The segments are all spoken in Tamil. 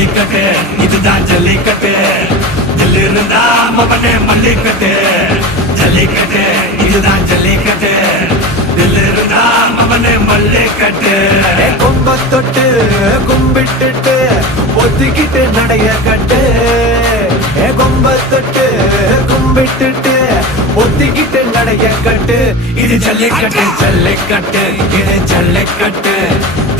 ஜல்லிக்கட்டு இதுதான் ஜல்லிக்கட்டு. தில்லு இருந்தா மவனே மல்லிக்கட்டு. ஜல்லிக்கட்டு இதுதான் ஜல்லிக்கட்டு. தில்லு இருந்தா மவனே மல்லிக்கட்டு கும்ப தொட்டு கும்பிட்டுட்டு ஒத்திக்கிட்டு நடைய கட்டு. ஏ கொம்ப தொட்டு கும்பிட்டுட்டு ஒத்திக்கிட்டு நடைய கட்டு. இது ஜல்லிக்கட்டு ஜல்லிக்கட்டு இது ஜல்லிக்கட்டு.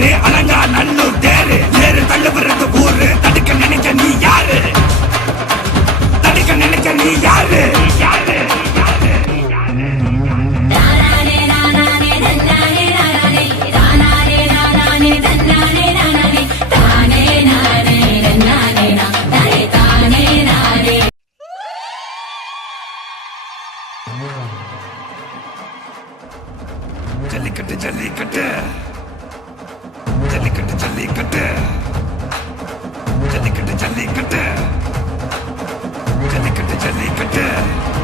யாரு அலங்கா நல்லூர் தேரு ஏறு தள்ளுபிறந்து ஊரு தடுக்க நினைச்ச நீ யாரு? தடுக்க நினைச்ச நீ யாரு யாரு? ஜல்லிக்கட்டு ஜல்லிக்கட்டு. Ali Kader!